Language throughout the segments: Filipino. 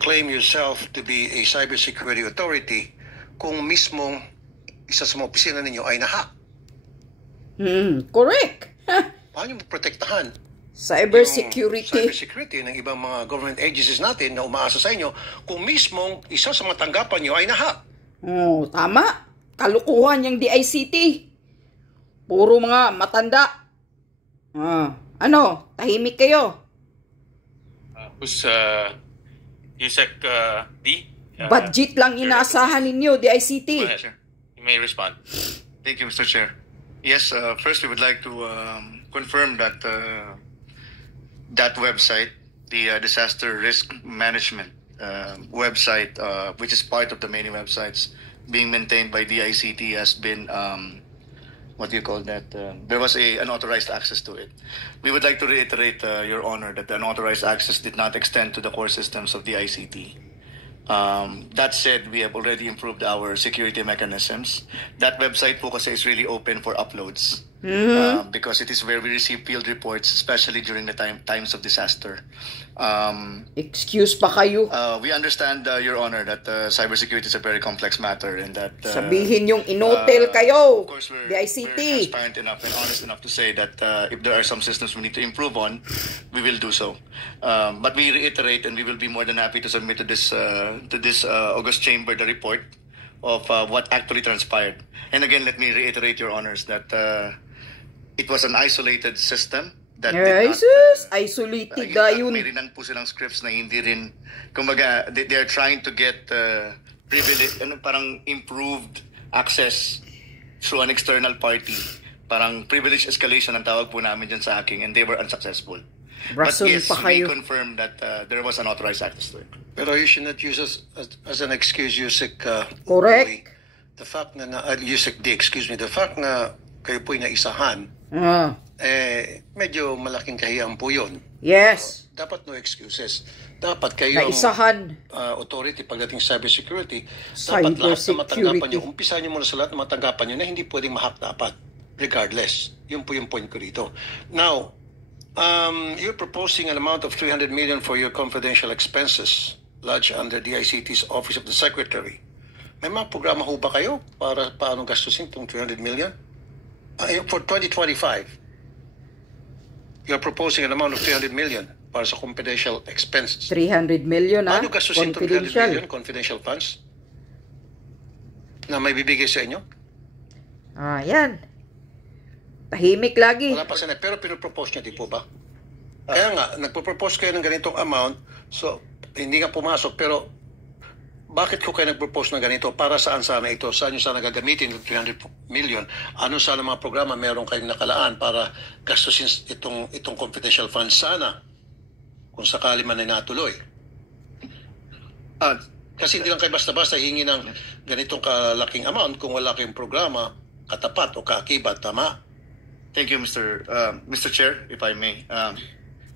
claim yourself to be a cybersecurity authority kung mismong isa sa mga opisina ninyo ay nahack? Correct. Paano mo protektahan Cybersecurity ng ibang mga government agencies natin na umaasa sa inyo kung mismong isa sa mga tanggapan nyo ay nahack? Tama. Kalukuhan yung DICT. Puro mga matanda. Tahimik kayo. Yusek D? Budget lang inaasahan ninyo, DICT. Sir. You may respond. Thank you, Mr. Chair. Yes, first we would like to confirm that that website, the Disaster Risk Management website, which is part of the many websites being maintained by DICT, has been, there was an unauthorized access to it. We would like to reiterate, Your Honor, that the unauthorized access did not extend to the core systems of DICT. That said, we have already improved our security mechanisms. That website po kasi is really open for uploads because it is where we receive field reports, especially during the times of disaster. Excuse pa kayo. We understand, Your Honor, that cybersecurity is a very complex matter and that sabihin yung inotel kayo. Of course, we're DICT. transparent enough and honest enough to say that if there are some systems we need to improve on, we will do so. But we reiterate, and we will be more than happy to submit to this August Chamber the report of what actually transpired. And again, let me reiterate, Your Honors, that it was an isolated system that isolated yun. May rinan po silang scripts na hindi rin, kumbaga, they are trying to get privilege, parang improved access through an external party. Parang privilege escalation ang tawag po namin dyan sa hacking, and they were unsuccessful. But yes, we confirm that there was an authorized access to it. Pero you should not use as an excuse, Yusek. Correct. The fact na, Yusek D, excuse me, the fact na kayo po'y naisahan, medyo malaking kahiyang po yun. Yes. Dapat no excuses. Dapat kayo naisahan. Authority pagdating cybersecurity, dapat lahat na matanggapan nyo, umpisahan nyo muna sa lahat na matanggapan nyo na hindi pwedeng mahack dapat. Regardless. Yun po yung point ko dito. Now, you're proposing an amount of 300 million for your confidential expenses lodged under DICT's Office of the Secretary. May mga programa ho ba kayo para paano gastusin itong 300 million? For 2025, you're proposing an amount of 300 million para sa confidential expenses. 300 million, paano gastusin itong 300 million confidential funds na may bibigay sa inyo? Yan. Tahimik lagi. Wala pa sana, pero pinopropose niya, di po ba? Kaya nga, nagpo-propose kayo ng ganitong amount, so hindi nga pumasok, pero bakit ko kayo nagpropose ng ganito? Para saan sana ito? Saan nyo sana gagamitin ng 300 million? Ano sana mga programa meron kayong nakalaan para gastusin itong confidential funds sana kung sakali man ay natuloy? Kasi hindi lang kayo basta-basta hingi ng ganitong kalaking amount kung wala kayong programa katapat o kaakibat, tama? Thank you, Mr. Chair, if I may.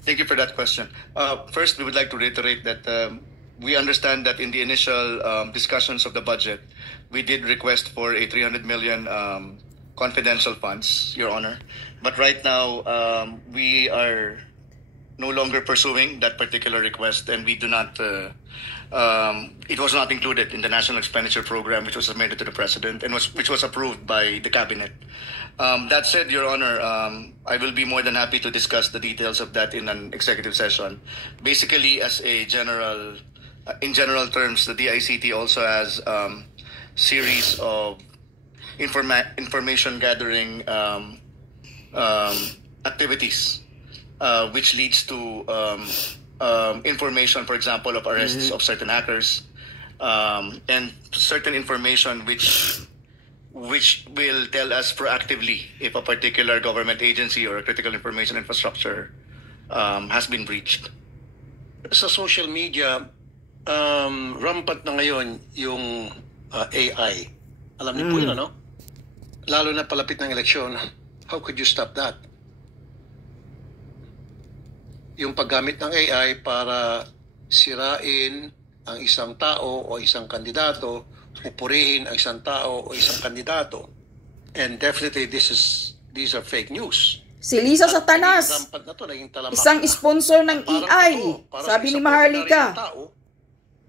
Thank you for that question. First, we would like to reiterate that we understand that in the initial discussions of the budget, we did request for a 300 million confidential funds, Your Honor. But right now, we are no longer pursuing that particular request, and we do not. It was not included in the National Expenditure Program, which was submitted to the President and which was approved by the Cabinet. That said, Your Honor, I will be more than happy to discuss the details of that in an executive session. Basically, as a general. In general terms, the DICT also has series of information gathering activities, which leads to information, for example, of arrests of certain hackers, and certain information which will tell us proactively if a particular government agency or a critical information infrastructure has been breached. Sa social media, rampant na ngayon yung AI. Alam niyo po yun, ano? Lalo na palapit ng eleksyon. How could you stop that? Yung paggamit ng AI para sirain ang isang tao o isang kandidato, pupurihin ang isang tao o isang kandidato. And definitely these are fake news. Si Lisa Satanas, isang sponsor ng AI. Sabi ni Maharlika.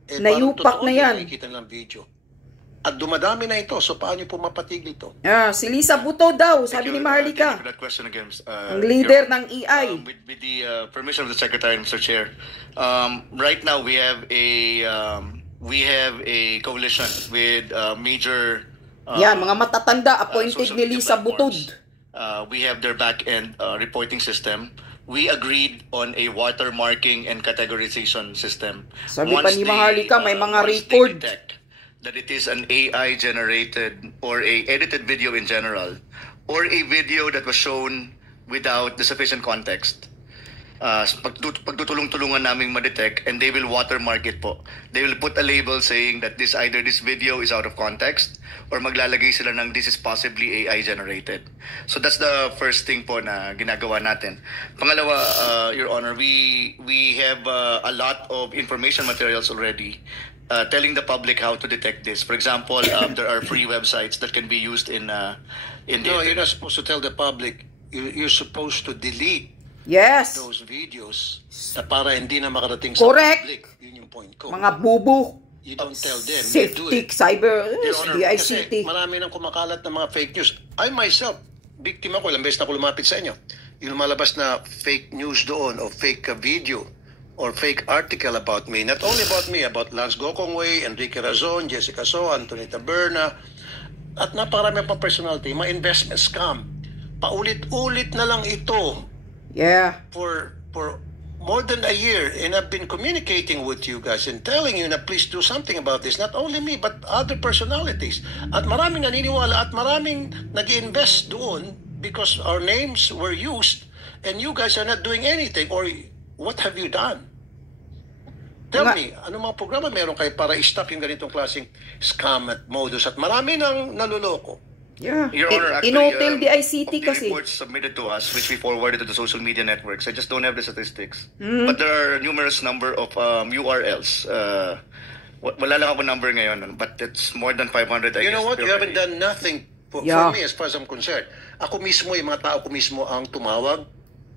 Nayupak na yan. Nakikita nilang video. At dumadami na ito. So, paano po mapatigil ito? Si Lisa Buto daw, sabi ni Maharlika. For that question again, Ang leader ng EI. With the permission of the Secretary, Mr. Chair, right now we have a coalition with major Mga matatanda appointed social ni media Lisa platforms. Butod. We have their back-end reporting system. We agreed on a watermarking and categorization system. Sabi pa ni Maharlika, may mga record. That it is an AI-generated or a edited video in general, or a video that was shown without the sufficient context. Pagtutulong-tulungan naming ma-detect, and they will watermark it po. They will put a label saying that either this video is out of context or maglalagay sila ng this is possibly AI generated. So that's the first thing po na ginagawa natin. Pangalawa, Your Honor, we have a lot of information materials already telling the public how to detect this. For example, there are free websites that can be used in the No, you're not supposed to tell the public. You're supposed to delete those videos para hindi na makarating sa public. Yun yung point ko. Mga bubo. You don't tell them. Safety, cyber, DICT. Kasi DICT. marami nang kumakalat ng mga fake news. I myself, biktima ko, ilang beses na ako lumapit sa inyo. Yung lumalabas na fake news doon o fake video or fake article about me. Not only about me, about Lance Gokongwei, Enrique Razon, Jessica So, Anthony Taberna, at napakarami pang personality, mga investment scam. Paulit-ulit na lang ito for more than a year, and I've been communicating with you guys and telling you na please do something about this. Not only me, but other personalities. At maraming naniniwala at maraming nag-invest doon because our names were used and you guys are not doing anything. Or what have you done? Tell me, ano mga programa meron kayo para i-stop yung ganitong klaseng scam at modus? At marami nang naluloko. Your Honor, actually, Inotel DICT of the kasi. reports submitted to us, which we forwarded to the social media networks, I just don't have the statistics. But there are a numerous number of URLs. Wala lang ako number ngayon, but it's more than 500. You know what? You haven't done nothing for me as far as I'm concerned. Ako mismo, yung mga tao ko mismo ang tumawag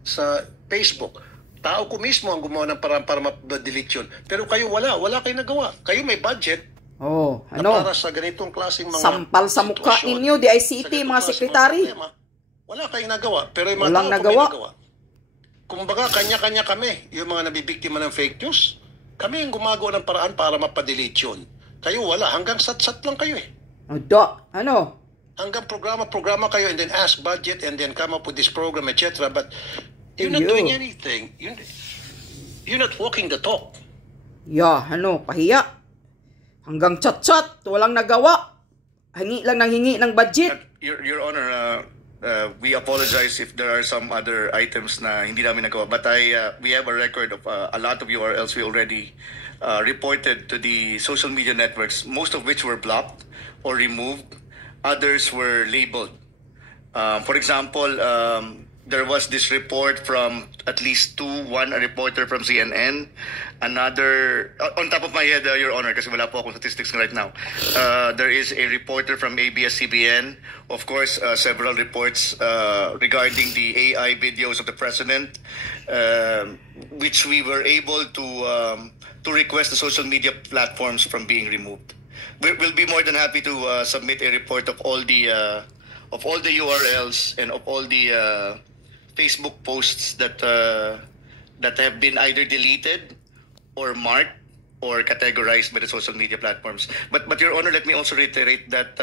sa Facebook. Tao ko mismo ang gumawa ng parang para ma-delete yun. Pero kayo wala kayong nagawa. Kayo may budget. Para sa ganitong klaseng mga sampal sa mukha ninyo, DICT, mga sekretary. Wala kayong nagawa. Pero yung mga tao ko may nagawa. Kumbaga, kanya-kanya kami. Yung mga nabibiktima ng fake news, kami yung gumagawa ng paraan para mapadelete yun. Kayo wala. Hanggang sat-sat lang kayo eh. Hanggang programa kayo and then ask budget and then come up with this program, etc. But you're not doing anything. You're not walking the talk. Pahiya. Hanggang chat-chat, walang nagawa. Hingi lang ng hingi ng budget. Your Honor, we apologize if there are some other items na hindi namin nagawa. But we have a record of a lot of URLs we already reported to the social media networks, most of which were blocked or removed. Others were labeled. For example, there was this report from at least one a reporter from CNN, another, on top of my head, Your Honor, kasi wala po akong statistics right now. There is a reporter from ABS-CBN, of course, several reports regarding the AI videos of the president, which we were able to request the social media platforms from being removed. We'll be more than happy to submit a report of all the URLs and of all the Facebook posts that have been either deleted or marked or categorized by the social media platforms. But Your Honor, let me also reiterate that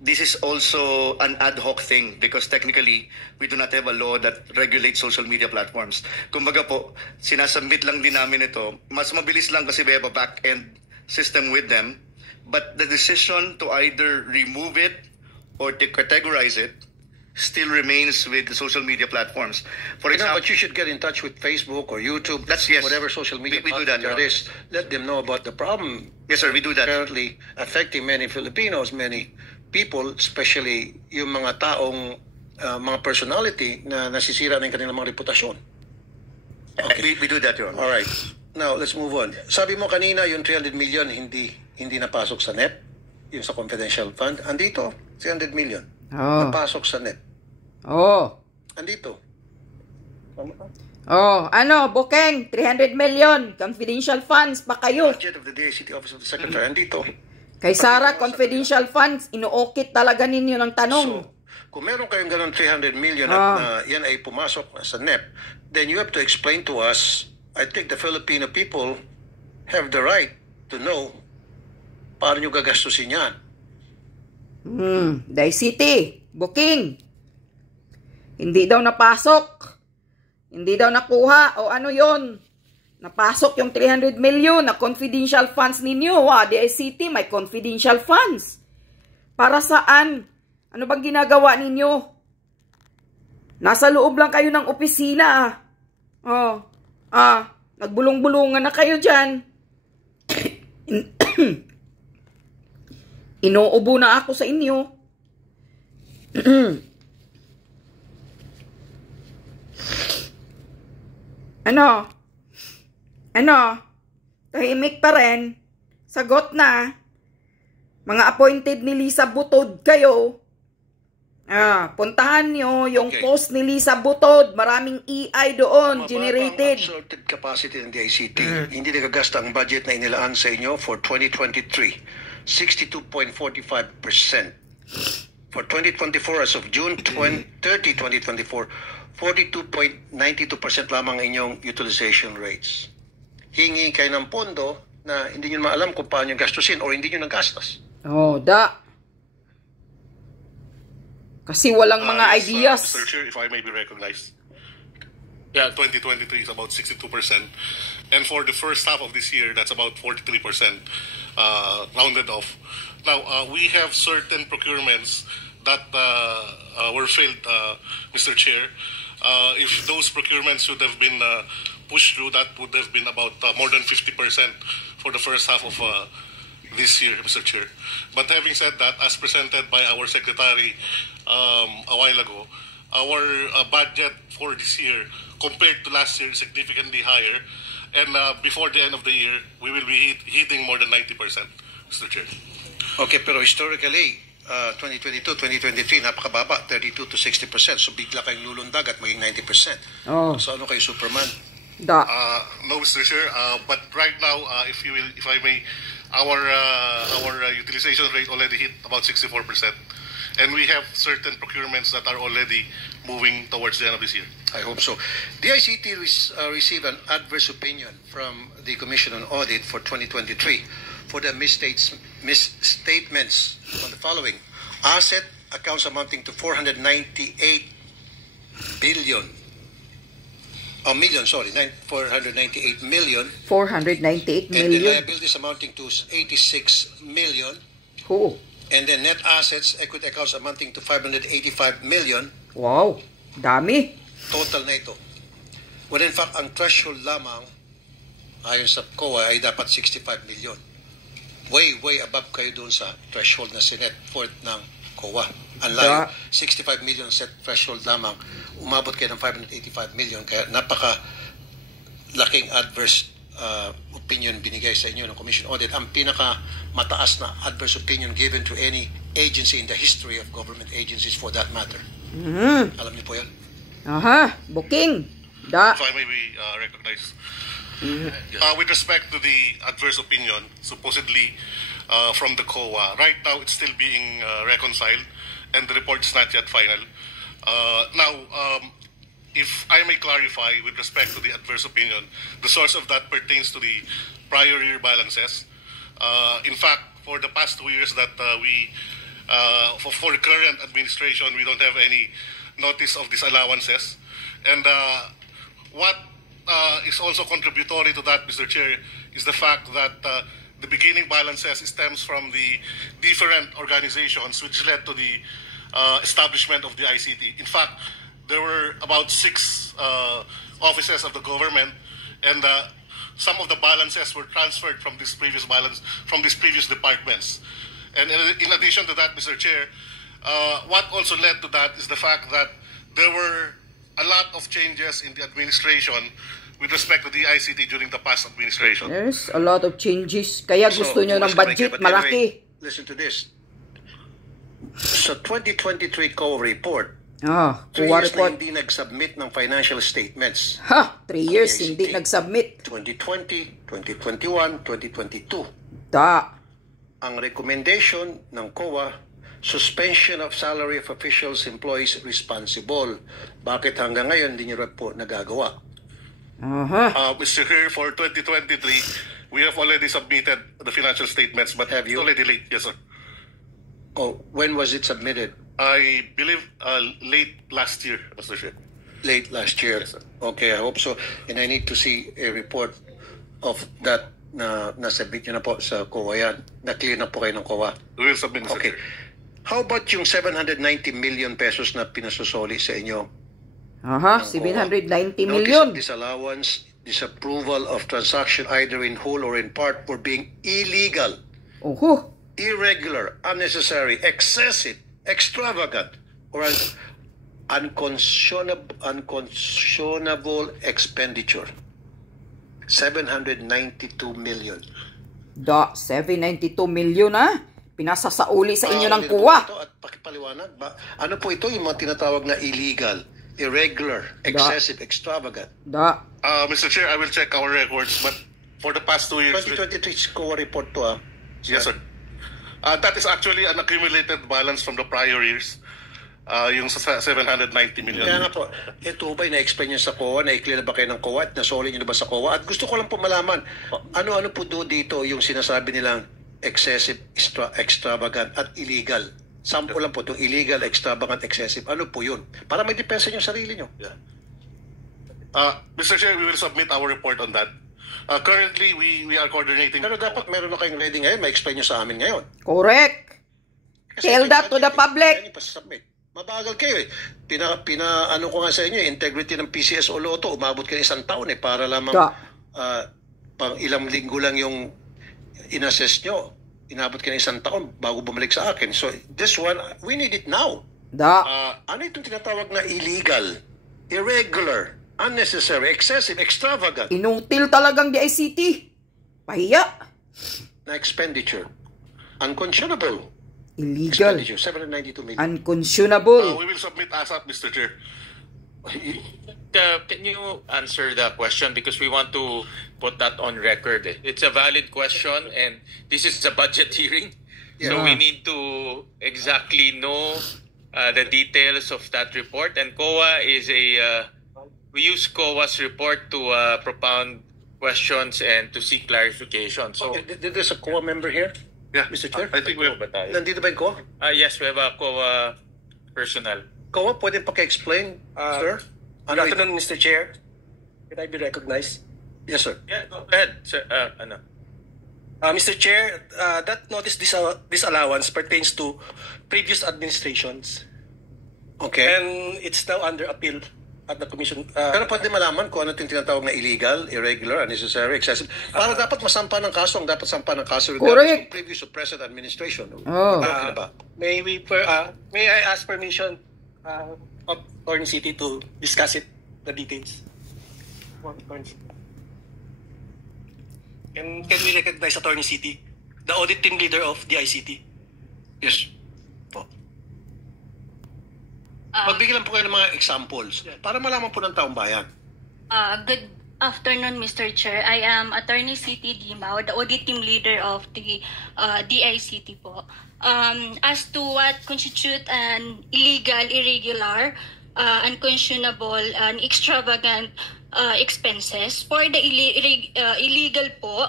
this is also an ad hoc thing because technically we do not have a law that regulates social media platforms. Kumbaga po, sinasubmit lang din namin ito. Mas mabilis lang kasi we have a back-end system with them. But the decision to either remove it or to categorize it still remains with the social media platforms. For example, but you should get in touch with Facebook or YouTube. Whatever social media we do that, there is. Let them know about the problem. Yes, sir, we do that. Currently affecting many Filipinos, many people, especially yung mga taong mga personality na nasisira ng kanilang mga reputasyon. Okay. We do that, Your Honor. All right. Now, let's move on. Sabi mo kanina, yung 300 million hindi napasok sa NEP, yung sa confidential fund. Andito, 300 million. Napasok sa NEP. Andito. Oh, ano, Bokeng, 300 million, confidential funds pa kayo. Budget of the DICT Office of the Secretary, andito. Kay Sara, confidential funds, inuokit talaga ninyo ng tanong. So, kung meron kayong ganun 300 million at yan ay pumasok sa NEP, then you have to explain to us. I think the Filipino people have the right to know paano nyo gagastusin yan. DICT, Booking. Hindi daw napasok. Hindi daw nakuha. O ano yon? Napasok yung 300 million na confidential funds ninyo. DICT, may confidential funds. Para saan? Ano bang ginagawa ninyo? Nasa loob lang kayo ng opisina. Nagbulong-bulungan na kayo dyan. Inuubo na ako sa inyo. Ano? Tahimik pa rin. Sagot na. Mga appointed ni Lisa Butod kayo. Puntahan nyo yung post ni Lisa Butod. Maraming EI doon, generated. Absorptive capacity ng DICT. Hindi nagagasta ang budget na inilaan sa inyo for 2023. 62.45%. For 2024 as of June 30, 2024, 42.92% lamang inyong utilization rates. Hingi kayo ng pondo na hindi nyo maalam kung paano nyo gastusin o hindi nyo nagastos. Kasi walang mga ideas. Mr. Chair, if I may be recognized. Yeah, 2023 is about 62%. And for the first half of this year, that's about 43%, rounded off. Now, we have certain procurements that were failed, Mr. Chair. If those procurements should have been pushed through, that would have been about more than 50% for the first half of this year, Mr. Chair. But having said that, as presented by our Secretary a while ago, our budget for this year compared to last year is significantly higher. And before the end of the year, we will be hitting more than 90%, Mr. Chair. Okay, pero historically, 2022, 2023, napakababa, 32 to 60%. So bigla kayong lulundag at maging 90%. So ano kayo, Superman? No, Mr. Chair. But right now, if I may, our utilization rate already hit about 64%. And we have certain procurements that are already moving towards the end of this year. I hope so. DICT received an adverse opinion from the Commission on Audit for 2023 for the misstatements on the following. Asset accounts amounting to 498 million. 498 million. 498 million. And the liabilities amounting to 86 million. And then net assets, equity accounts amounting to 585 million. Wow, dami. Total na ito. When in fact, ang threshold lamang, ayon sa COA, ay dapat 65 million. Way above kayo doon sa threshold na sinet forth ng COA. Unlike 65 million set threshold lamang, umabot kayo ng 585 million. Kaya napaka laking adverse opinion binigay sa inyo ng Commission Audit. Ang pinaka mataas na adverse opinion given to any agency in the history of government agencies for that matter. Alam niyo po yan? Booking. If I may be recognized. With respect to the adverse opinion, supposedly from the COA, right now it's still being reconciled and the report is not yet final. If I may clarify with respect to the adverse opinion, the source of that pertains to the prior year balances. In fact, for the past 2 years that for the current administration, we don't have any notice of disallowances. And what is also contributory to that, Mr. Chair, is the fact that the beginning balances stems from the different organizations which led to the establishment of the ICT. In fact, there were about 6 offices of the government, and some of the balances were transferred from this previous departments. And in addition to that, Mr. Chair, what also led to that is the fact that there were a lot of changes in the administration with respect to the ICT during the past administration. There's a lot of changes. Kaya gusto nyo ng budget malaki. Listen to this. Sa 2023 COA report, 3 COA years report. na hindi nag-submit ng financial statements. 3 years DICT. hindi nag-submit. 2020, 2021, 2022. Ang recommendation ng COA, suspension of salary of officials, employees responsible. Bakit hanggang ngayon hindi nyo po nagagawa? Mr. Chair, for 2023, we have already submitted the financial statements, but Have you? it's already late. Yes, sir. When was it submitted? I believe late last year, Mr. Chair. Late last year. Yes, sir. Okay, I hope so. And I need to see a report of that na nasubmit nyo na po sa COA yan. Na-clear na po kayo ng COA. We will submit, Mr. Okay. Chair. How about yung 790 million pesos na pinasusoli sa inyo? 790 Notice million. of disallowance, disapproval of transaction either in whole or in part for being illegal, irregular, unnecessary, excessive, extravagant, or unconscionable expenditure. 792 million. 792 million pinasasauli sa inyo ng COA. At pakipaliwanag, ano po ito yung mga tinatawag na illegal, irregular, excessive, extravagant? Mr. Chair, I will check our records, but for the past 2 years... 2023 COA report to, Yes, sir. That is actually an accumulated balance from the prior years, yung sa 790 million. Kaya nga po, ito ba na-explain nyo sa COA, na-clear na ba kayo ng COA at nasoli nyo na ba sa COA? At gusto ko lang po malaman, ano-ano po dito yung sinasabi nilang excessive, extravagant at illegal? Sample lang po itong illegal, extravagant, excessive. Ano po yun? Para may depensa nyo sarili nyo. Yeah. Mr. Chair, we will submit our report on that. Currently, we are coordinating... Pero dapat meron na kayong ready ngayon, ma-explain nyo sa amin ngayon. Correct. Tell that to the public. Mabagal kayo eh. Ano ko nga sa inyo, integrity ng PCSO Lotto, umabot kayo 1 taon eh, para lamang pang ilang linggo lang yung inassess nyo. Inabot kayo 1 taon bago bumalik sa akin. So this one, we need it now. Ano itong tinatawag na illegal, irregular, unnecessary, excessive, extravagant? Inutil talagang DICT. Pahiya. Na expenditure. Unconscionable. Illegal. Expenditure, 792 million. Unconscionable. We will submit ASAP, Mr. Chair. Can you answer the question, because we want to put that on record? It's a valid question, and this is a budget hearing, so we need to exactly know the details of that report. And COA is we use COA's report to propound questions and to seek clarification. So There's a COA member here? Yeah, Mr. Chair? I think we have... Nandito ba yung COA? yes, we have a COA personnel. COA, pwede paki-explain, sir? Good afternoon, Mr. Chair. Can I be recognized? Yes, sir. Yeah, go ahead, sir. Mr. Chair, that notice disallowance pertains to previous administrations. Okay. And it's now under appeal at the Commission. Pero pwede malaman kung ano yung tinatawag na illegal, irregular, unnecessary, excessive. Para dapat masampa ng kaso, ang dapat sampa ng kaso regardless of previous or present administration. May I ask permission of Torn City to discuss it, the details? Can we recognize Attorney City, the audit team leader of the ICT? Yes. Magbigay lang po kayo ng mga examples para malaman po ng taong bayan. Good afternoon, Mr. Chair. I am Attorney City Dimao, the audit team leader of the DICT po. As to what constitute an illegal, irregular, unconscionable, and extravagant expenses, for the illegal po,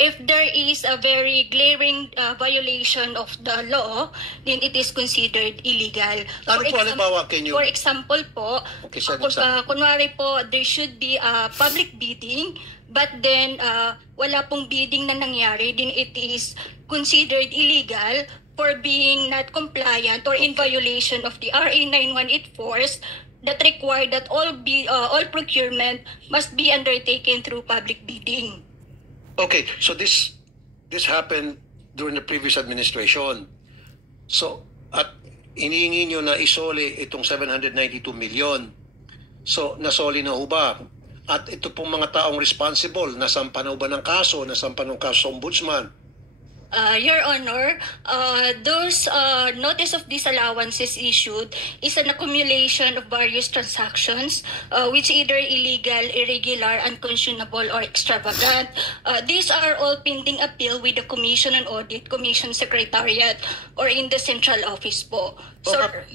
if there is a very glaring violation of the law, then it is considered illegal. Ano po, halimbawa, For example po, kunwari po, there should be a public bidding, but then wala pong bidding na nangyari, then it is considered illegal for being not compliant or in violation of the RA 9184 that require that all procurement must be undertaken through public bidding. Okay, so this happened during the previous administration. So, at inihingi nyo na isoli itong 792 million. So, nasoli na ho ba? At ito pong mga taong responsible, nasampa na ho ba ng kaso? Nasampa ng kaso sa ombudsman? Your Honor, those notice of disallowances issued is an accumulation of various transactions which either illegal, irregular, unconscionable, or extravagant. These are all pending appeal with the Commission on Audit, Commission Secretariat, or in the central office po.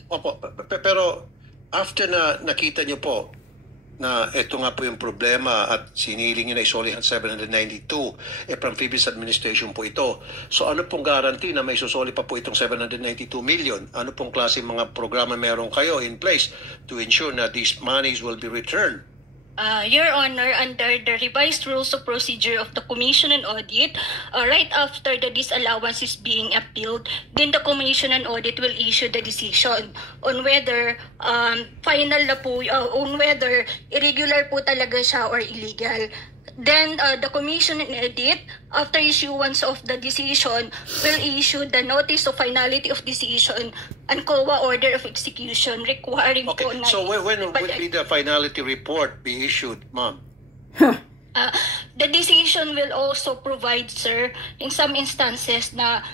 Opo, pero after na nakita nyo po na ito nga po yung problema at siniling nyo na isoli ang 792, from previous administration po ito. So ano pong guarantee na may susoli pa po itong 792 million? Ano pong klase mga programa meron kayo in place to ensure na these monies will be returned? Your Honor, under the revised rules of procedure of the Commission on Audit, right after the disallowance is being appealed, then the Commission on Audit will issue the decision on whether final na po, on whether irregular po talaga siya or illegal. Then the Commission on Audit, after issuance of the decision, will issue the notice of finality of decision and COA order of execution requiring po na... So when will be the finality report be issued, ma'am? The decision will also provide, sir, in some instances na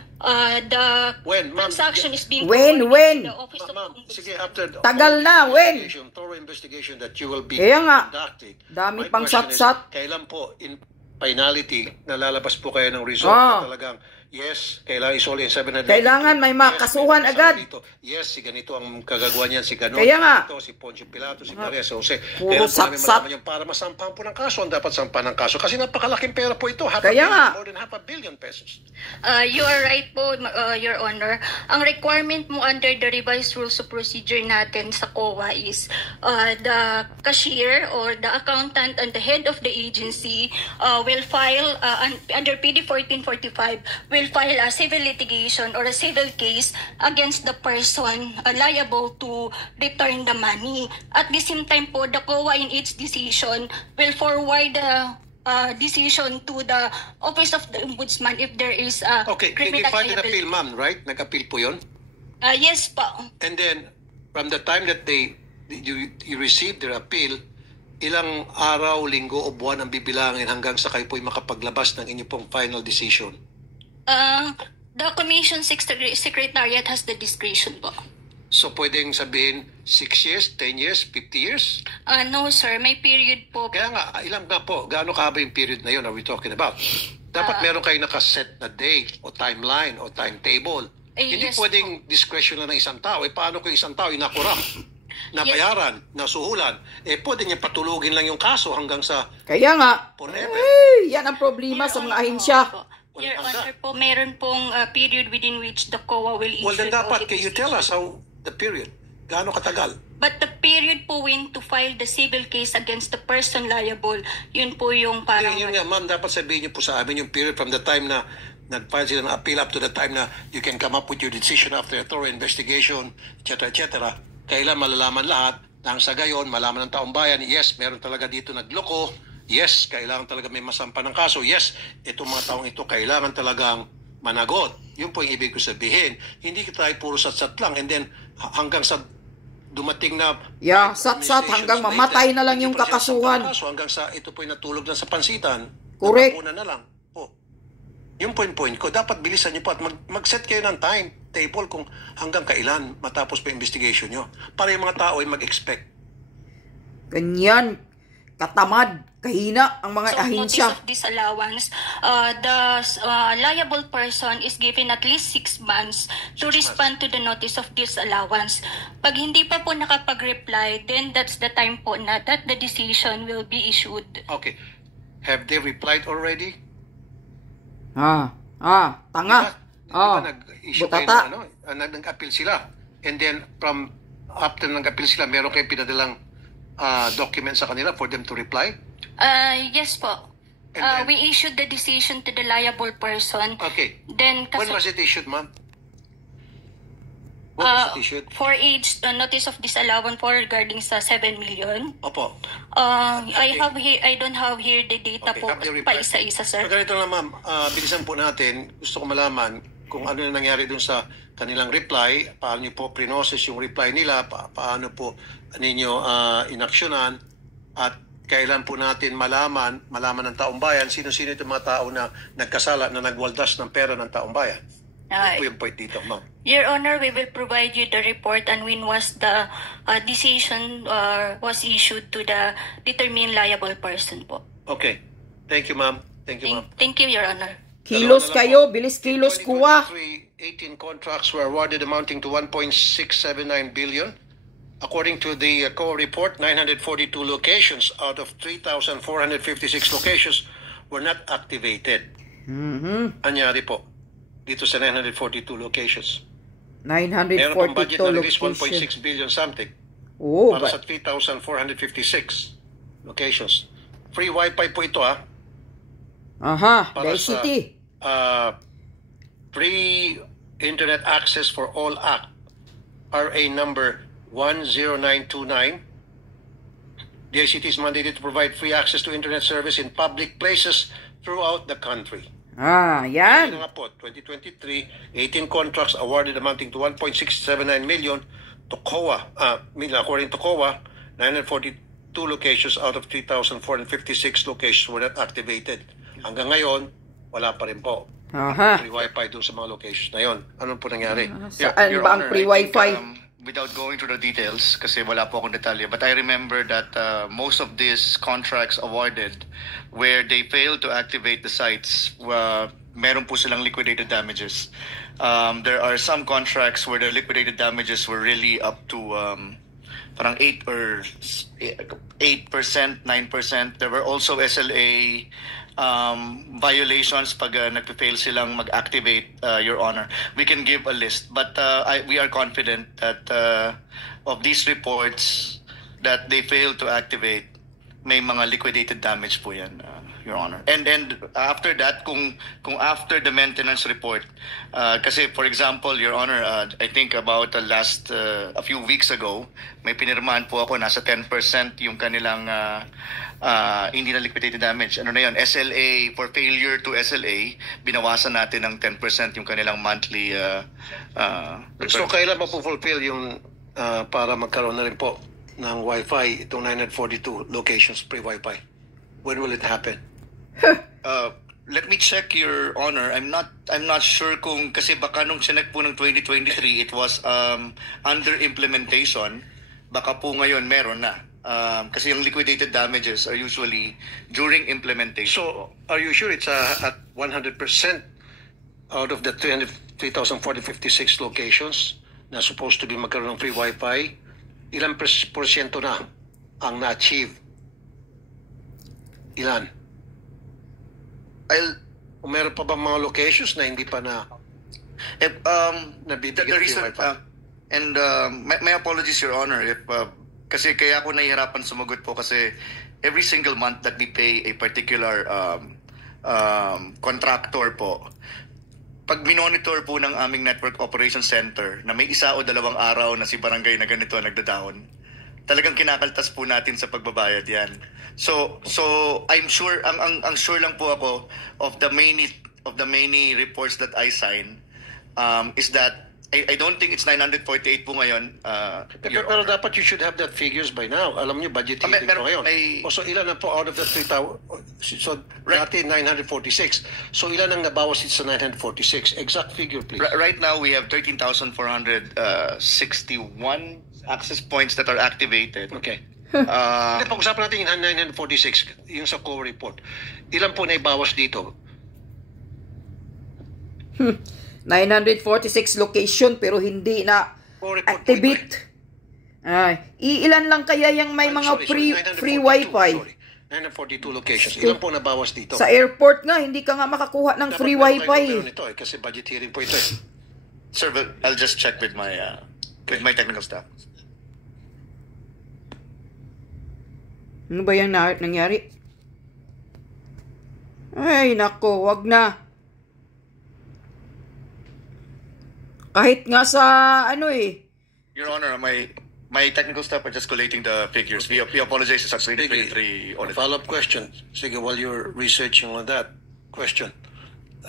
the transaction is being when? The Office of Sige, after tagal na, when? Thorough investigation that you will be Kaya nga, conducting. dami My pang question sat-sat. is, kailan po in finality nalalabas po kayo ng result na talagang yes, kailangan isoli ang 700. Kailangan may makasuhan agad. Yes, si ganito ang kagagawa niyan, si Ganon, Kaya nga. si Poncio Pilato, si Maria Jose. Puro sat-sat. Para masampahan po ng kaso, ang dapat sampahan ng kaso. Kasi napakalaking pera po ito. Kaya nga. More than $500 million pesos. You are right po, Your Honor. Ang requirement mo under the revised rules of procedure natin sa COA is the cashier or the accountant and the head of the agency will file under PD 1445 will file a civil litigation or a civil case against the person liable to return the money. At the same time po, the COA in its decision will forward the decision to the Office of the Ombudsman if there is a They criminal filed an liability. appeal, ma'am, right? Nag-appeal po yun? Yes po. And then, from the time that you received their appeal, ilang araw, linggo o buwan ang bibilangin hanggang sa kayo po'y makapaglabas ng inyong pong final decision? The Commission Secretariat has the discretion po. So, pwedeng sabihin 6 years, 10 years, 50 years? No sir, may period po. Kaya nga, ilang nga po, gaano kahaba yung period na yun are we talking about? Dapat meron kayong nakaset na date o timeline o timetable. Hindi yes pwedeng discretion lang ng isang tao. Paano kung isang tao inakurap, nabayaran, nasuhulan? Pwede niya patulugin lang yung kaso hanggang sa Kaya nga, forever. Yan ang problema sa mga ahensya. Your Honor po, meron pong period within which the COA will issue. Well, then dapat, can you tell us how the period? Gaano katagal? But the period po when to file the civil case against the person liable, yun po yung parang... Yun nga, ma'am, dapat sabihin niyo po sa amin yung period from the time na nag-file sila ng appeal up to the time na you can come up with your decision after a thorough investigation, etc., etc. Kailan malalaman lahat, nang sa gayon, malaman ng taong bayan, yes, meron talaga dito nagloko, yes, kailangan talaga may masampa ng kaso, yes, itong mga taong ito kailangan talagang managot. Yun po yung ibig ko sabihin. Hindi kita tayo puro sat-sat lang and then hanggang sa dumating na sat-sat hanggang mamatay na lang yung kakasuhan. Hanggang sa ito po yung natulog na sa pansitan. Correct. Na lang. Yung point ko, dapat bilisan niyo po at mag-set kayo ng timetable kung hanggang kailan matapos pa investigation niyo. Para yung mga tao ay mag-expect. Ganyan. Katamad. Kahina ang mga ahensya. So, notice of disallowance, the liable person is given at least 6 months to respond to the notice of disallowance. Pag hindi pa po nakapag-reply, then that's the time po na that the decision will be issued. Okay. Have they replied already? Tanga. Nag-issue kayo Butata. nag-appeal sila. And then, from after nag-appeal sila, meron kayong pinadalang document sa kanila for them to reply? Yes po. We issued the decision to the liable person. Okay. Then, when was it issued, ma'am? When was it issued? For each notice of disallowance for regarding sa 7 million. Opo. I don't have here the data po pa isa-isa, sir. Ganito lang, ma'am. Bilisan po natin. Gusto ko malaman kung ano na nangyari dun sa kanilang reply, paano niyo po pre-process yung reply nila, paano po ninyo inaksyonan, at kailan po natin malaman ng taong bayan, sino-sino itong mga tao na nagkasala, na nagwaldas ng pera ng taong bayan? Ito po yung point dito, ma'am. Your Honor, we will provide you the report and when was the decision was issued to the determined liable person po. Okay. Thank you, ma'am. Thank you, ma'am. Thank you, Your Honor. Kilos kayo, bilis kilos kuha. 18 contracts were awarded amounting to 1.679 billion. According to the COA report, 942 locations out of 3,456 locations were not activated. Anyari po dito sa 942 locations. 942 Meron pang budget na release locations. 1.6 billion something. Oh, para sa 3,456 locations. Free wifi po ito, ha? Aha, Para Day sa City. Free Internet Access for All Act, RA number 10929. DICT is mandated to provide free access to internet service in public places throughout the country. Yan. Nga po, 2023, 18 contracts awarded amounting to 1.679 million to COA. According to COA, 942 locations out of 3,456 locations were not activated. Hanggang ngayon, wala pa rin po. Free wifi doon sa mga locations na yon. Ano po nangyari? Saan ba ang free wifi? Without going to the details, kasi wala po akong detalye, but I remember that most of these contracts awarded, where they failed to activate the sites, meron po silang liquidated damages. There are some contracts where the liquidated damages were really up to parang 8%, 9%. There were also SLA violations pag nagpe-fail silang mag-activate, Your Honor. We can give a list, but we are confident that of these reports that they failed to activate, may mga liquidated damage po yan, Your Honor. And after that, kung after the maintenance report, kasi for example, Your Honor, I think about a few weeks ago, may pinirmahan po ako, nasa 10% yung kanilang hindi na liquidated damage. Ano na yun? SLA, for failure to SLA, binawasan natin ng 10% yung kanilang monthly So kailan mapufulfill yung para magkaroon na rin po ng Wi-Fi itong 942 locations free Wi-Fi? When will it happen? Let me check, Your Honor. I'm not sure kung, kasi baka nung chinek po ng 2023 it was under implementation. Baka po ngayon meron na. Kasi yung liquidated damages are usually during implementation. So, are you sure it's at 100% out of the 3,456 locations na supposed to be magkaroon ng free Wi-Fi? Ilang porsyento na ang na-achieve? Ilan? Kung meron pa ba mga locations na hindi pa na nabibigyan free Wi-Fi? And my apologies, Your Honor, if kasi kaya ako nahihirapan sumagot po kasi every single month that we pay a particular contractor po, pag minonitor po ng aming Network Operations Center na may isa o dalawang araw na si barangay na ganito nagda-down, talagang kinakaltas po natin sa pagbabayad yan. So I'm sure, ang sure lang po ako of the many reports that I sign is that I don't think it's 948 po ngayon. Pero dapat you should have that figures by now. Alam niyo, budget hearing po ngayon. So ilan na po out of the 3,000? So dati 946. So ilan ang nabawas sa 946? Exact figure, please. Right now, we have 13,461 access points that are activated. Okay. Pag-usapan natin yung 946, yung sa COA report. Ilan po na ibawas dito? 946 location pero hindi na activate. Ilan lang kaya yung may mga free wifi? 942 locations. Ilan po nabawas dito? Sa airport nga, hindi ka nga makakuha ng free wifi. Kasi budget hearing po ito. Sir, I'll just check with my technical staff. Ano ba yung nangyari? Ay, nako, wag na. Kahit nga sa Your Honor, my technical staff are just collating the figures. We apologize to such 2023 audit. Follow-up question. Sige, while you're researching on that question.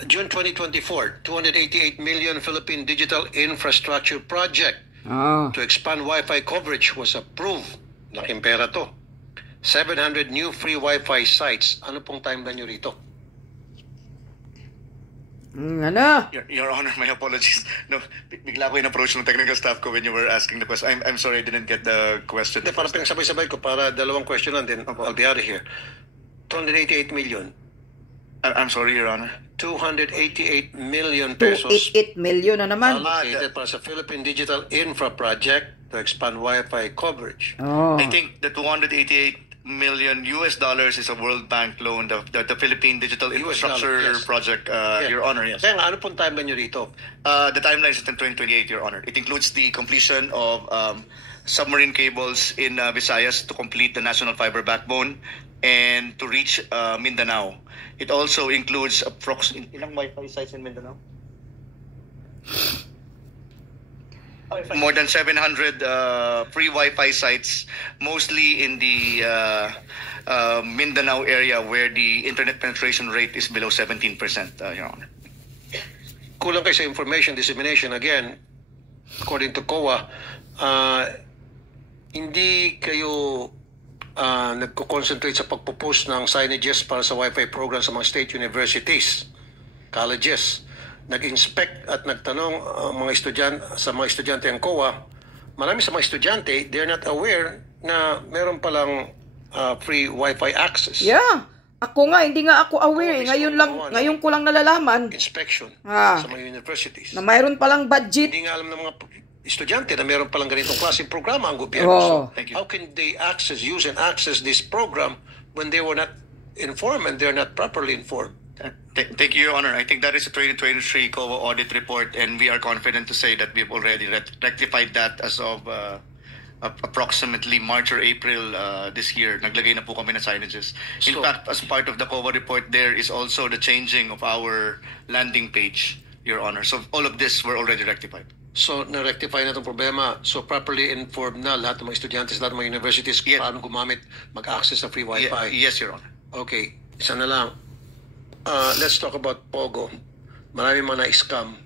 June 2024, 288 million Philippine Digital Infrastructure Project to expand Wi-Fi coverage was approved. Laking pera to. 700 new free Wi-Fi sites. Ano pong timeline nyo rito? Ano? Your Honor, my apologies. No, bigla ko in-approach ng technical staff ko when you were asking the question. I'm sorry I didn't get the question. Hindi, parang pinagsabay-sabay ko para dalawang question lang, then I'll be out of here. 288 million. I'm sorry, Your Honor. 288 million pesos 288 million na naman. allocated para sa Philippine Digital Infra Project to expand Wi-Fi coverage. Oh. I think the $288 million is a World Bank loan, the Philippine Digital Infrastructure yes. Project, Your Honor, yes. Kaya nga, ano pong timeline nyo rito? The timeline is in 2028, Your Honor. It includes the completion of submarine cables in Visayas to complete the national fiber backbone and to reach Mindanao. It also includes ilang Wi-Fi sites in Mindanao? More than 700 free Wi-Fi sites, mostly in the Mindanao area where the internet penetration rate is below 17%, Your Honor. Kulang kayo sa information dissemination. Again, according to COA, hindi kayo nagko-concentrate sa pagpo-post ng signages para sa Wi-Fi program sa mga state universities, colleges. Nag-inspect at nagtanong sa mga estudyante ang COA. Marami sa mga estudyante, they're not aware na meron palang free Wi-Fi access. Yeah. Ako nga, hindi nga ako aware. Ngayon ko lang nalalaman. Inspection sa mga universities. Na mayroon palang budget. Hindi nga alam ng mga estudyante na meron palang ganitong klaseng programa ang gobyerno. So, how can they use and access this program when they were not informed and they're not properly informed? Thank you, Your Honor. I think that is a 2023 COA audit report, and we are confident to say that we've already rectified that as of approximately March or April this year. Naglagay na po kami ng signages. In fact, as part of the COA report, there is also the changing of our landing page, Your Honor. So all of this were already rectified. So, na-rectify na itong problema. So, properly informed na lahat ng mga estudyante sa lahat ng mga universities kung paano gumamit, mag-access sa free Wi-Fi. Yes, Your Honor. Okay, isa na lang. Let's talk about Pogo. Marami mga na-scam.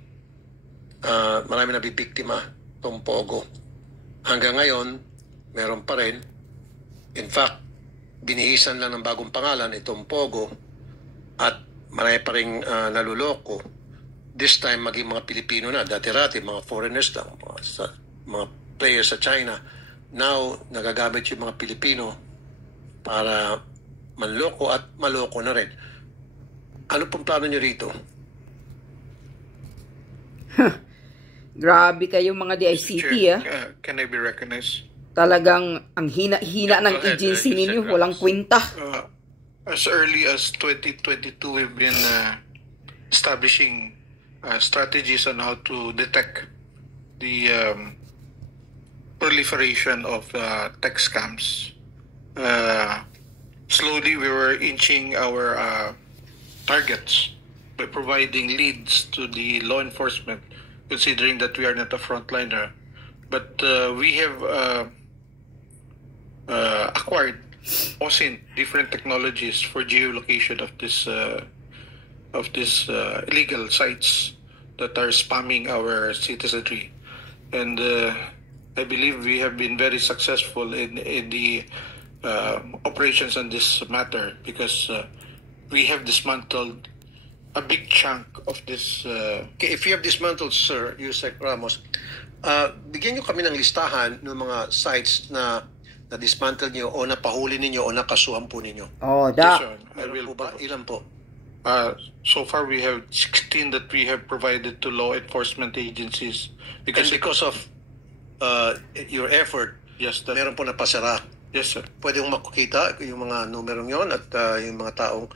Marami na bibiktima itong Pogo. Hanggang ngayon, meron pa rin. In fact, binihisan lang ng bagong pangalan itong Pogo at marami pa rin naluloko. This time, maging mga Pilipino na. Dati-rati, mga foreigners lang, mga players sa China. Now, nagagamit yung mga Pilipino para manloko at maloko na rin. Ano pong plano nyo rito? Grabe kayo mga DICT, Can I be recognized? Talagang ang hina-hina ng agency ninyo. Walang kwenta. As early as 2022, we've been establishing strategies on how to detect the proliferation of tech scams. Slowly, we were inching our targets by providing leads to the law enforcement, considering that we are not a frontliner. But we have acquired OSINT, different technologies for geolocation of this illegal sites that are spamming our citizenry, and I believe we have been very successful in the operations on this matter because we have dismantled a big chunk of this. Okay, if you have dismantled, Sir Yusek Ramos, bigyan nyo kami ng listahan ng mga sites na dismantle nyo o napahuli ninyo o nakasuhan po ninyo. Oh, Yes, sir. Meron po ba? Ilan po? So far, we have 16 that we have provided to law enforcement agencies. Because of your effort, yes, meron po napasara. Yes, sir. Pwede mong makikita yung mga numerong yon at yung mga taong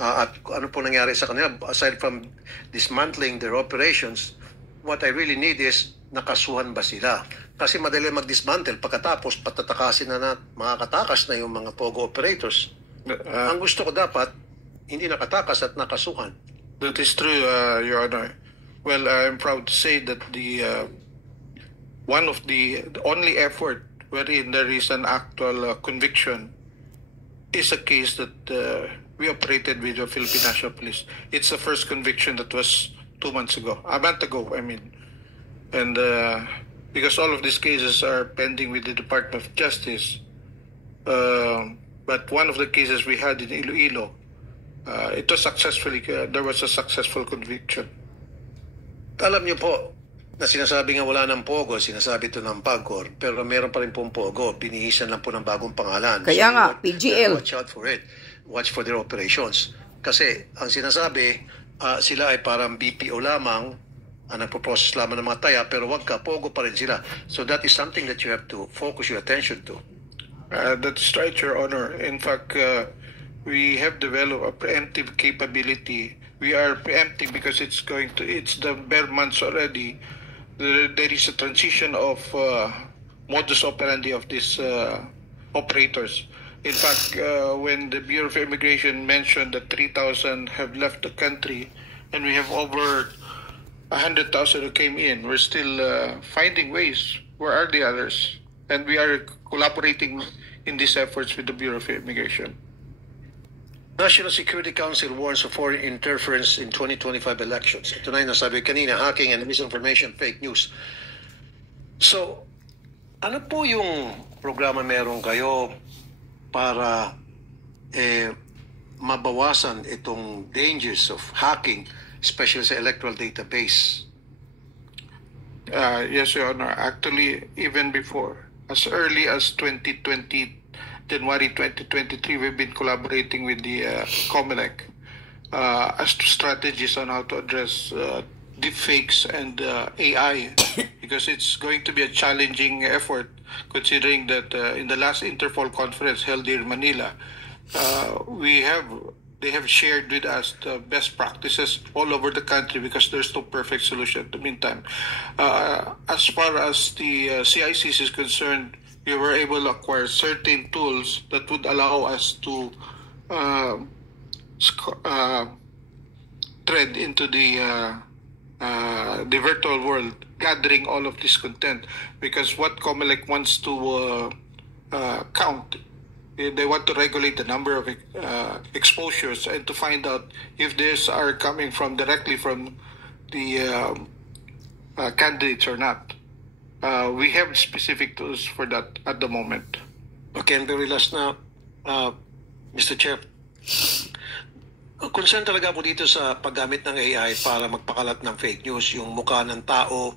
at ano po nangyari sa kanila. Aside from dismantling their operations, what I really need is nakasuhan ba sila? Kasi madali mag-dismantle pagkatapos patatakasin na makakatakas na yung mga POGO operators. Ang gusto ko dapat hindi nakatakas at nakasuhan. That is true, Your Honor. Well, I'm proud to say that the one of the only effort wherein there is an actual conviction is a case that we operated with the Philippine National Police. It's the first conviction that was 2 months ago, a month ago, I mean. And because all of these cases are pending with the Department of Justice, But one of the cases we had in Iloilo, it was successfully, there was a successful conviction. Alam niyo po, na sinasabi nga wala ng POGO, sinasabi ito ng PAGCOR, pero meron pa rin pong POGO, binihisan lang po ng bagong pangalan. Kaya nga, PGL. Watch out for it. Watch for their operations. Kasi, ang sinasabi, sila ay parang BPO lamang, nagpo-process lamang ng mga taya, pero wag ka, POGO pa rin sila. So that is something that you have to focus your attention to. That's right, Your Honor. In fact, we have developed a preemptive capability. We are preempting because it's the bare months already. There is a transition of modus operandi of these operators. In fact, when the Bureau of Immigration mentioned that 3,000 have left the country and we have over 100,000 who came in, we're still finding ways. Where are the others? And we are collaborating in these efforts with the Bureau of Immigration. National Security Council warns of foreign interference in 2025 elections. Ito na yung nasabi kanina, hacking and misinformation, fake news. So, ano po yung programa meron kayo para mabawasan itong dangers of hacking, especially sa electoral database? Yes, Your Honor. Actually, even before, as early as January 2023, we've been collaborating with the COMELEC as to strategies on how to address deepfakes and AI, because it's going to be a challenging effort, considering that in the last Interpol conference held here in Manila, they have shared with us the best practices all over the country, because there's no perfect solution in the meantime. As far as the CICs is concerned, we were able to acquire certain tools that would allow us to tread into the virtual world, gathering all of this content. Because what COMELEC wants to count, they want to regulate the number of exposures and to find out if these are coming directly from the candidates or not. We have specific tools for that at the moment. Okay, and very last na, Mr. Chair. Concern talaga po dito sa paggamit ng AI para magpakalat ng fake news, yung mukha ng tao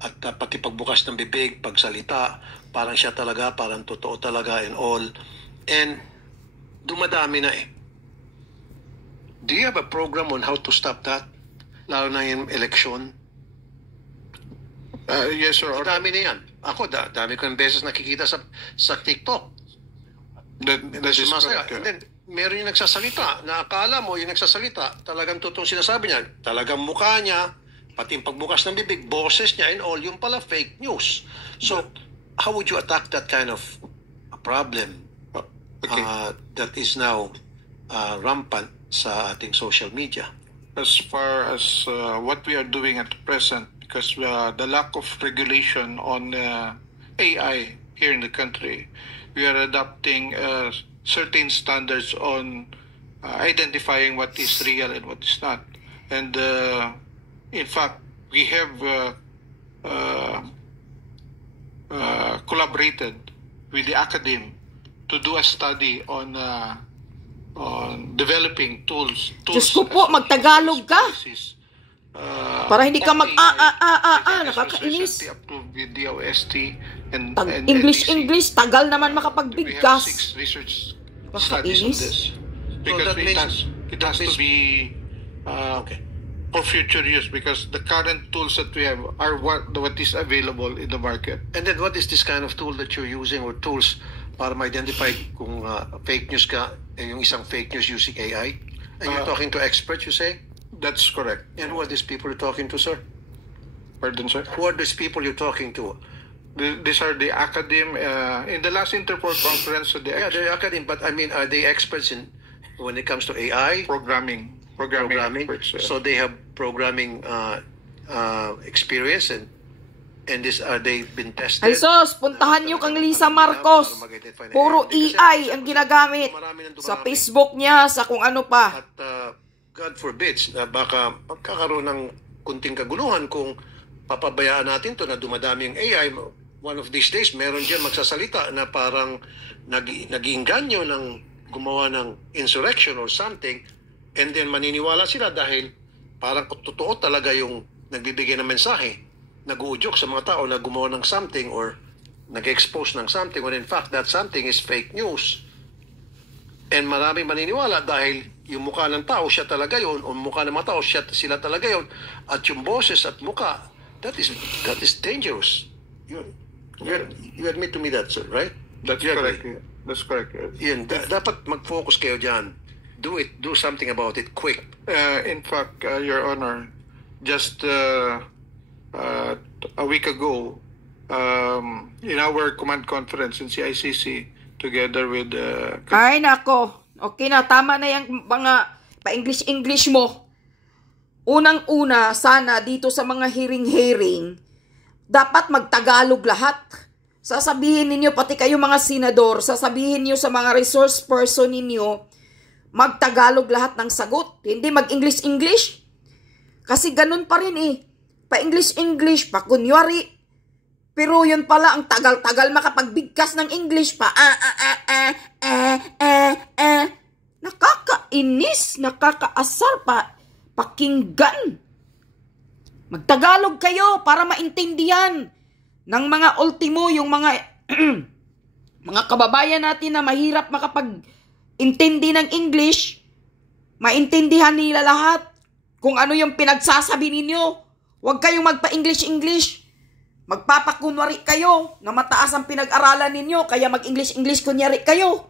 at pati pagbukas ng bibig, pagsalita, parang siya talaga, parang totoo talaga and all. And dumadami na eh. Do you have a program on how to stop that? Lalo na yung election? Yes, sir. Dami na yan. Ako, dami ko ng beses nakikita sa TikTok. That is correct. And then, meron yung nagsasalita na akala mo yung nagsasalita, talagang totoong sinasabi niya, talagang mukha niya, pati yung pagbukas ng bibig, boses niya and all, yung pala fake news. So, how would you attack that kind of problem that is now rampant sa ating social media? As far as what we are doing at present, because the lack of regulation on AI here in the country, we are adopting certain standards on identifying what is real and what is not. And in fact, we have collaborated with the academe to do a study on developing tools. Diyos ko po, magtagalog ka. Para hindi ka nakakainis. English, tagal naman makapagbigkas. Nakakainis. Because it has to be for future use, because the current tools that we have are what is available in the market. And then what is this kind of tool that you're using, or tools para ma-identify kung fake news ka, yung isang fake news using AI? And you're talking to experts, you say? That's correct. And who are these people you're talking to, sir? Pardon, sir? Who are these people you're talking to? These are the academe. In the last Interpol conference, they're academe, but I mean, are they experts in when it comes to AI? Programming. Experts, so they have programming experience, and this are they been tested? Ay sos, puntahan nyo kang Lisa Marcos. Puro AI ang ginagamit sa Facebook niya, sa kung ano pa. At God forbids na baka magkakaroon ng kunting kaguluhan kung papabayaan natin to na dumadami yung AI. one of these days, meron dyan magsasalita na parang nag-iinganyo ng gumawa ng insurrection or something, and then maniniwala sila dahil parang totoo talaga yung nagbibigay ng mensahe, nag-uudyok sa mga tao na gumawa ng something or nag-expose ng something, when in fact that something is fake news. And maraming maniniwala dahil yung mukha ng tao, siya talaga yun, o mukha ng mga tao, sila talaga yun, at yung boses at mukha, that is dangerous. You admit to me that, sir, right? That's correct. Yeah. That's correct. Yun, dapat mag-focus kayo dyan. Do something about it quick. In fact, Your Honor, just a week ago, in our command conference in CICC, together with Ay, nako. Okay na, tama na yung mga pa-English mo. Unang-una, sana dito sa mga hearing, dapat magtagalog lahat. Sasabihin ninyo, pati kayo mga senador, sasabihin niyo sa mga resource person ninyo, magtagalog lahat ng sagot. Hindi mag-English. Kasi ganun pa rin eh. Pa-English, pa-kunwari. Pero yun pala, ang tagal-tagal makapagbigkas ng English pa. Nakakainis, nakakaasar pa. Pakinggan. Magtagalog kayo para maintindihan ng mga ultimo, yung mga mga kababayan natin na mahirap makapag-intindi ng English, maintindihan nila lahat kung ano yung pinagsasabi ninyo. Huwag kayong magpa-English. Magpapakunwari kayo na mataas ang pinag-aralan ninyo, kaya mag-English kunyari kayo.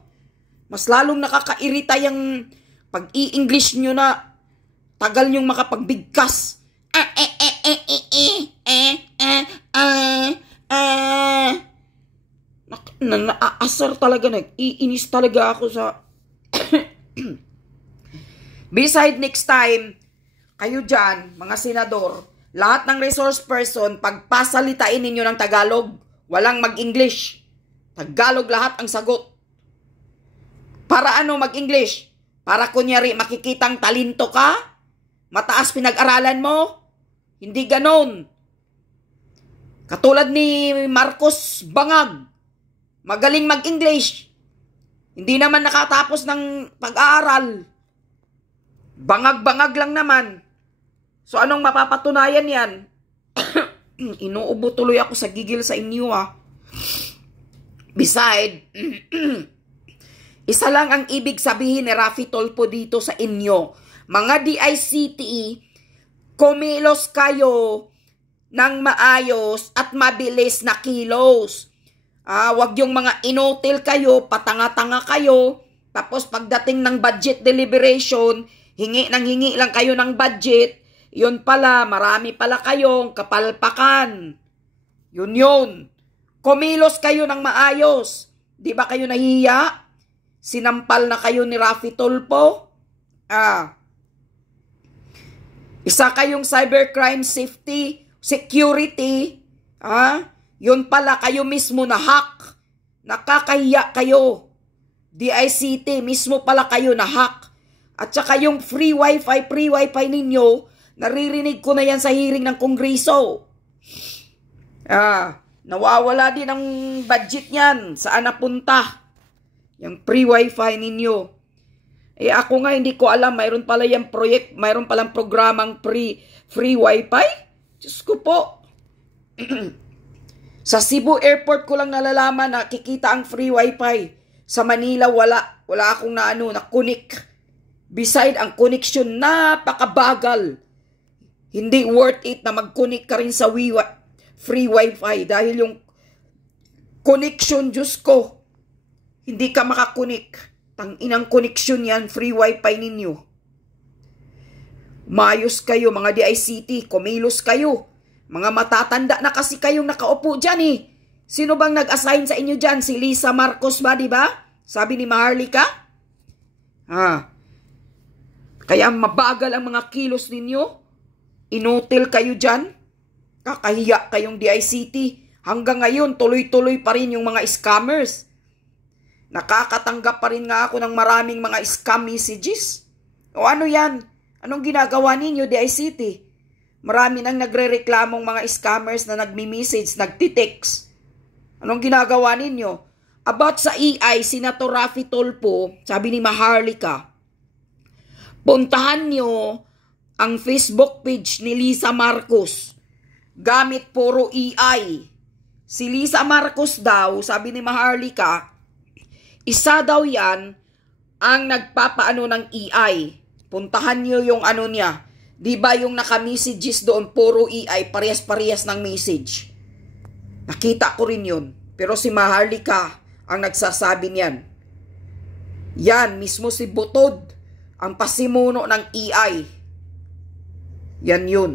Mas lalong nakakairita yung pag-i-English nyo na tagal nyong makapagbigkas. Naaasar talaga, nag-iinis talaga ako sa... Beside next time, kayo dyan, mga senador, lahat ng resource person, pagpasalitain ninyo ng Tagalog, walang mag-English. Tagalog lahat ang sagot. Para ano mag-English? Para kunyari makikitang talento ka? Mataas pinag-aralan mo? Hindi ganon. Katulad ni Marcos Bangag, magaling mag-English. Hindi naman nakatapos ng pag-aaral. Bangag-bangag lang naman. So, anong mapapatunayan yan? Inuubo tuloy ako sa gigil sa inyo, Beside, isa lang ang ibig sabihin ni Raffy Tulfo dito sa inyo. Mga DICT, kumilos kayo ng maayos at mabilis na kilos. Wag yung mga inutil kayo, patanga-tanga kayo, tapos pagdating ng budget deliberation, hingi lang kayo ng budget. Yun pala, marami pala kayong kapalpakan. Yun. Kumilos kayo ng maayos. Di ba kayo nahiya? Sinampal na kayo ni Raffy Tulfo? Isa kayong cybercrime security. Yun pala, kayo mismo na hack. Nakakahiya kayo. DICT, mismo pala kayo na hack. At saka yung free wifi ninyo, naririnig ko na yan sa hearing ng Kongreso. Nawawala din ang budget niyan. Saan napunta? Yung free wifi ninyo. Ako nga hindi ko alam, mayroon pala yung mayroon palang programang free wifi. Diyos ko po. Sa Cebu Airport ko lang nalalaman na kikita ang free wifi. Sa Manila wala akong nakunik. Beside, ang connection napakabagal. Hindi worth it na mag-connect ka rin sa free wifi dahil yung connection, Diyos ko, hindi ka makakunik. Tang-inang connection yan, free wifi ninyo. Mayos kayo, mga DICT, kumilos kayo. Mga matatanda na kasi kayong nakaupo dyan eh. Sino bang nag-assign sa inyo dyan? Si Lisa Marcos ba, di ba? Sabi ni Maharlika? Kaya mabagal ang mga kilos ninyo. Inutil kayo dyan. Kakahiya kayong DICT. Hanggang ngayon, tuloy-tuloy pa rin yung mga scammers. Nakakatanggap pa rin nga ako ng maraming mga scam messages. O ano yan? Anong ginagawa ninyo, DICT? Marami nang nagre-reklamong mga scammers na nagmi-message, nagtitext. Anong ginagawa ninyo? About sa EI, Senator Raffy Tulfo, sabi ni Maharlika, puntahan nyo ang Facebook page ni Lisa Marcos. Gamit puro EI. Si Lisa Marcos daw, sabi ni Maharlika, isa daw yan ang nagpapaano ng EI. Puntahan nyo yung ano niya. Diba yung naka-messages doon, puro EI, parehas-parehas ng message. Nakita ko rin yun. Pero si Maharlika ang nagsasabi niyan. Yan, mismo si Butod ang pasimuno ng EI. Yan yun.